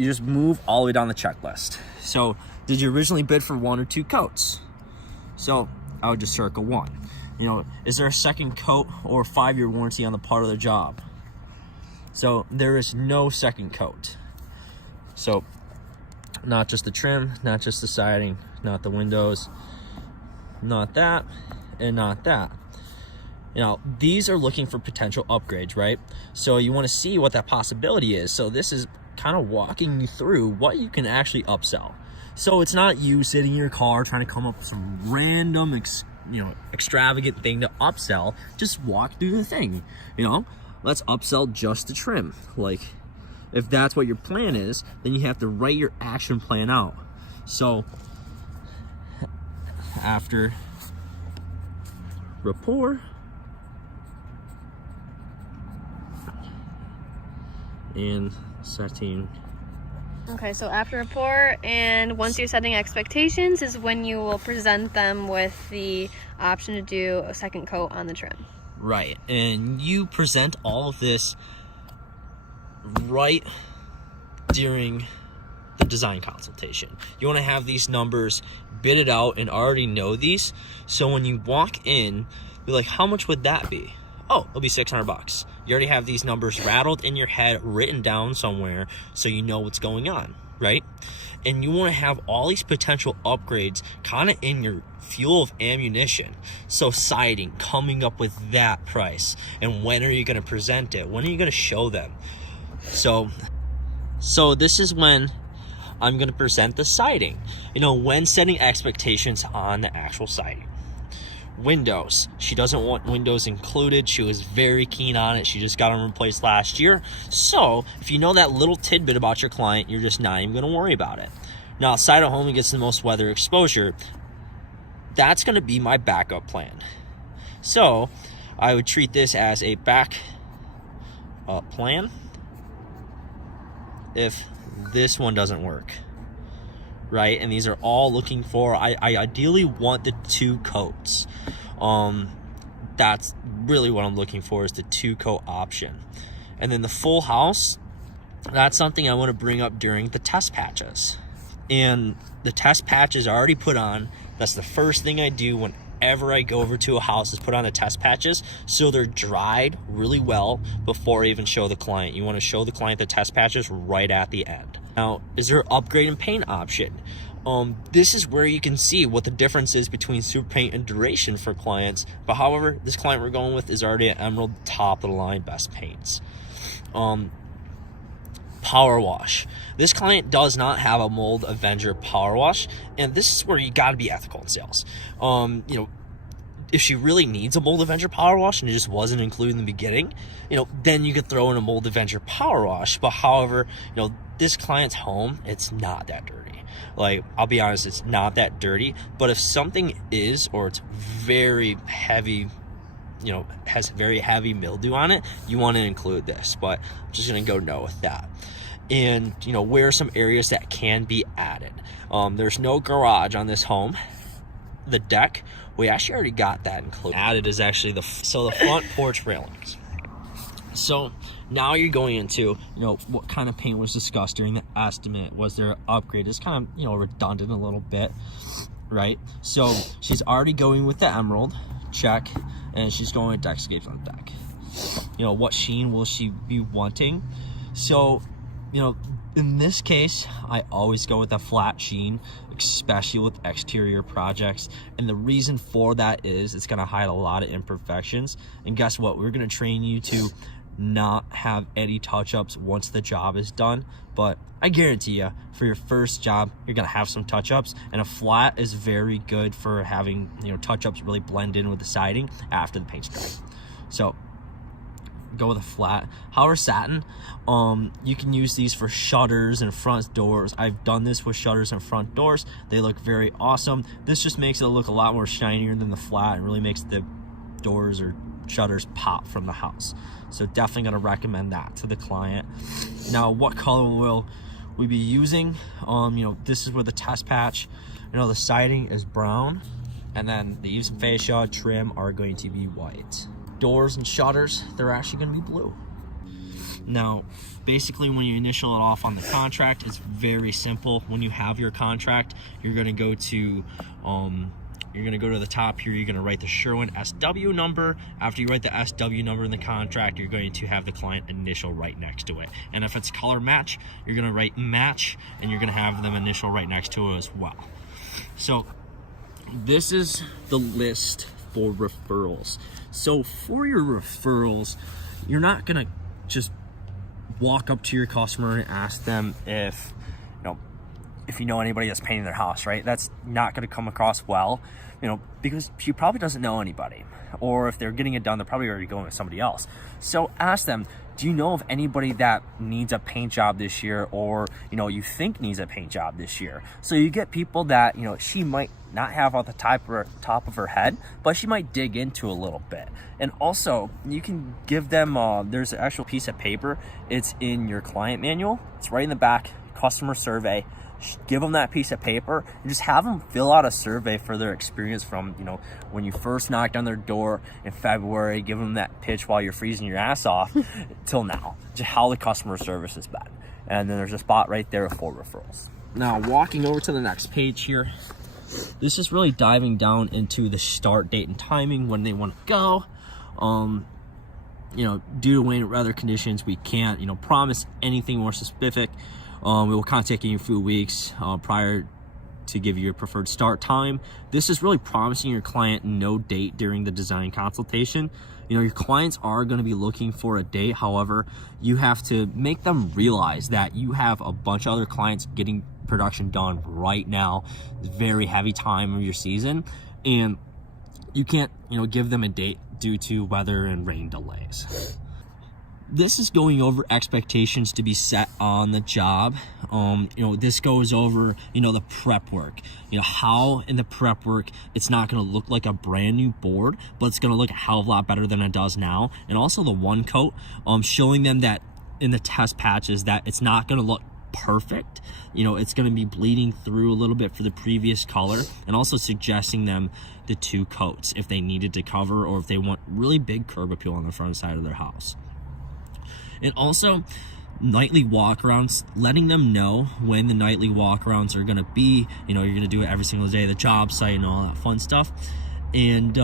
you just move all the way down the checklist. So did you originally bid for 1 or 2 coats? So I would just circle 1. You know, is there a second coat or 5-year warranty on the part of the job? So there is no second coat. So not just the trim, not just the siding, not the windows, not that, and not that. You know, these are looking for potential upgrades, right? So you want to see what that possibility is. So this is kind of walking you through what you can actually upsell. So it's not you sitting in your car trying to come up with some random, extravagant thing to upsell. Just walk through the thing. You know, let's upsell just the trim. Like, if that's what your plan is, then you have to write your action plan out. So after rapport and setting. Okay, so after rapport and once you're setting expectations is when you will present them with the option to do a second coat on the trim. Right, and you present all of this right during the design consultation. You want to have these numbers bidded out and already know these, so when you walk in, you're like, how much would that be? Oh, it'll be $600. You already have these numbers rattled in your head, written down somewhere, so you know what's going on, right? And you want to have all these potential upgrades kind of in your fuel of ammunition. So siding, coming up with that price, and when are you going to present it? When are you going to show them? So this is when I'm going to present the siding. You know, when setting expectations on the actual siding. Windows. She doesn't want windows included. She was very keen on it. She just got them replaced last year. So if you know that little tidbit about your client, you're just not even going to worry about it. Now, side of home that gets the most weather exposure, that's going to be my backup plan. So I would treat this as a backup plan if this one doesn't work, right? And these are all looking for, I ideally want the 2 coats. That's really what I'm looking for, is the 2 coat option. And then the full house, that's something I want to bring up during the test patches. And the test patches are already put on. That's the first thing I do whenever I go over to a house, is put on the test patches so they're dried really well before I even show the client. You want to show the client the test patches right at the end. Now, is there an upgrade and paint option? This is where you can see what the difference is between super paint and duration for clients. But however, this client we're going with is already an Emerald, top of the line, best paints. Power wash. This client does not have a Mold Avenger power wash, and this is where you got to be ethical in sales. If she really needs a Mold Avenger power wash and it just wasn't included in the beginning, then you could throw in a Mold Avenger power wash. But however, this client's home, it's not that dirty. Like, I'll be honest, it's not that dirty. But if something is, or it's very heavy, has very heavy mildew on it, you want to include this. But I'm just going to go no with that. And, where are some areas that can be added? There's no garage on this home. The deck, we actually already got that included. Added is actually the front porch railings. So now you're going into, what kind of paint was discussed during the estimate. Was there an upgrade? It's kind of, redundant a little bit, right? So she's already going with the Emerald, check, and she's going with deckscapes on the deck. What sheen will she be wanting? So, in this case, I always go with a flat sheen, especially with exterior projects. And the reason for that is it's going to hide a lot of imperfections. And guess what? We're going to train you to not have any touch-ups once the job is done. But I guarantee you, for your first job, you're going to have some touch-ups. And a flat is very good for having, touch-ups really blend in with the siding after the paint's dry. So go with a flat. However, satin, you can use these for shutters and front doors. I've done this with shutters and front doors. They look very awesome. This just makes it look a lot more shinier than the flat and really makes the doors or shutters pop from the house. So definitely going to recommend that to the client. Now, what color will we be using? This is where the test patch, the siding is brown, and then the eaves and fascia trim are going to be white. Doors and shutters, they're actually going to be blue. Now, basically when you initial it off on the contract, it's very simple. When you have your contract, you're going to go to the top here. You're going to write the Sherwin SW number. After you write the SW number in the contract, you're going to have the client initial right next to it. And if it's color match, you're going to write match, and you're going to have them initial right next to it as well. So this is the list for referrals. So for your referrals, you're not going to just walk up to your customer and ask them if you know anybody that's painting their house, right? That's not going to come across well, because she probably doesn't know anybody. Or if they're getting it done, they're probably already going with somebody else. So ask them, do you know of anybody that needs a paint job this year, or you think needs a paint job this year? So you get people that she might not have on the top of her head, but she might dig into a little bit. And also you can give them there's an actual piece of paper. It's in your client manual. It's right in the back, customer survey. Give them that piece of paper and just have them fill out a survey for their experience from when you first knocked on their door in February. Give them that pitch while you're freezing your ass off till now, just how the customer service has been. And then there's a spot right there for referrals. Now walking over to the next page here, this is really diving down into the start date and timing, when they want to go. Due to rain weather conditions, we can't promise anything more specific. We will contact you in a few weeks prior to give you your preferred start time. This is really promising your client no date during the design consultation. Your clients are going to be looking for a date. However, you have to make them realize that you have a bunch of other clients getting production done right now. It's a very heavy time of your season, and you can't give them a date due to weather and rain delays. This is going over expectations to be set on the job. This goes over, the prep work. How in the prep work, it's not going to look like a brand new board, but it's going to look a hell of a lot better than it does now. And also the one coat, showing them that in the test patches that it's not going to look perfect. It's going to be bleeding through a little bit for the previous color, and also suggesting them the 2 coats if they needed to cover, or if they want really big curb appeal on the front side of their house. And also nightly walkarounds, letting them know when the nightly walkarounds are going to be. You're going to do it every single day of the job site and all that fun stuff. And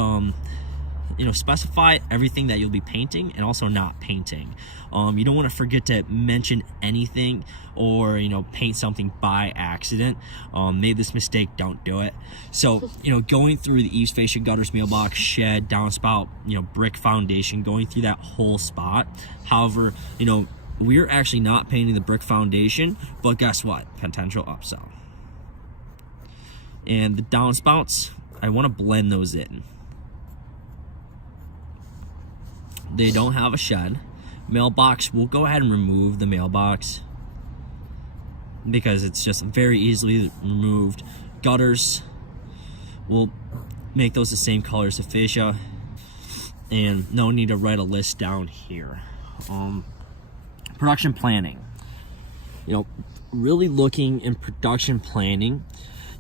specify everything that you'll be painting and also not painting. You don't want to forget to mention anything, or paint something by accident. Made this mistake, don't do it. So going through the eaves, fascia, gutters, mailbox, shed, downspout, brick foundation, going through that whole spot. However, we're actually not painting the brick foundation, but guess what? Potential upsell. And the downspouts, I want to blend those in. They don't have a shed. Mailbox, we'll go ahead and remove the mailbox because it's just very easily removed. Gutters, we'll make those the same color as the fascia, and no need to write a list down here. Production planning, really looking in production planning,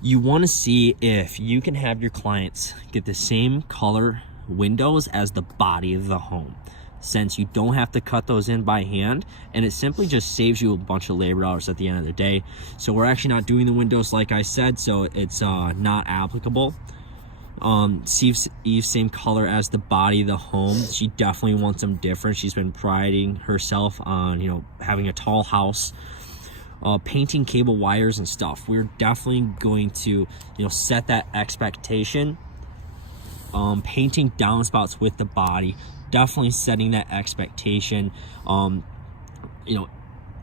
you want to see if you can have your clients get the same color windows as the body of the home, since you don't have to cut those in by hand, and it simply just saves you a bunch of labor hours at the end of the day. So we're actually not doing the windows like I said, so it's not applicable. Eve, same color as the body of the home. She definitely wants them different. She's been priding herself on having a tall house. Painting cable wires and stuff, we're definitely going to set that expectation. Painting downspouts with the body, definitely setting that expectation.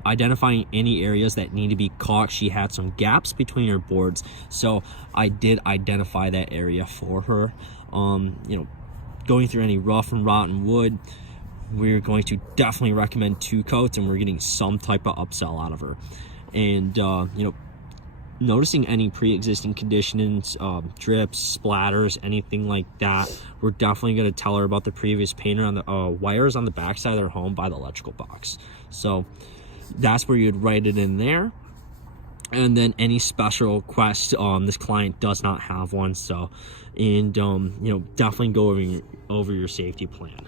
Identifying any areas that need to be caulked. She had some gaps between her boards, so I did identify that area for her. Going through any rough and rotten wood, we're going to definitely recommend 2 coats, and we're getting some type of upsell out of her. And noticing any pre-existing conditions, drips, splatters, anything like that, we're definitely going to tell her about the previous painter on the wires on the back side of their home by the electrical box. So that's where you'd write it in there. And then any special requests, this client does not have one, so, and definitely go over your safety plan.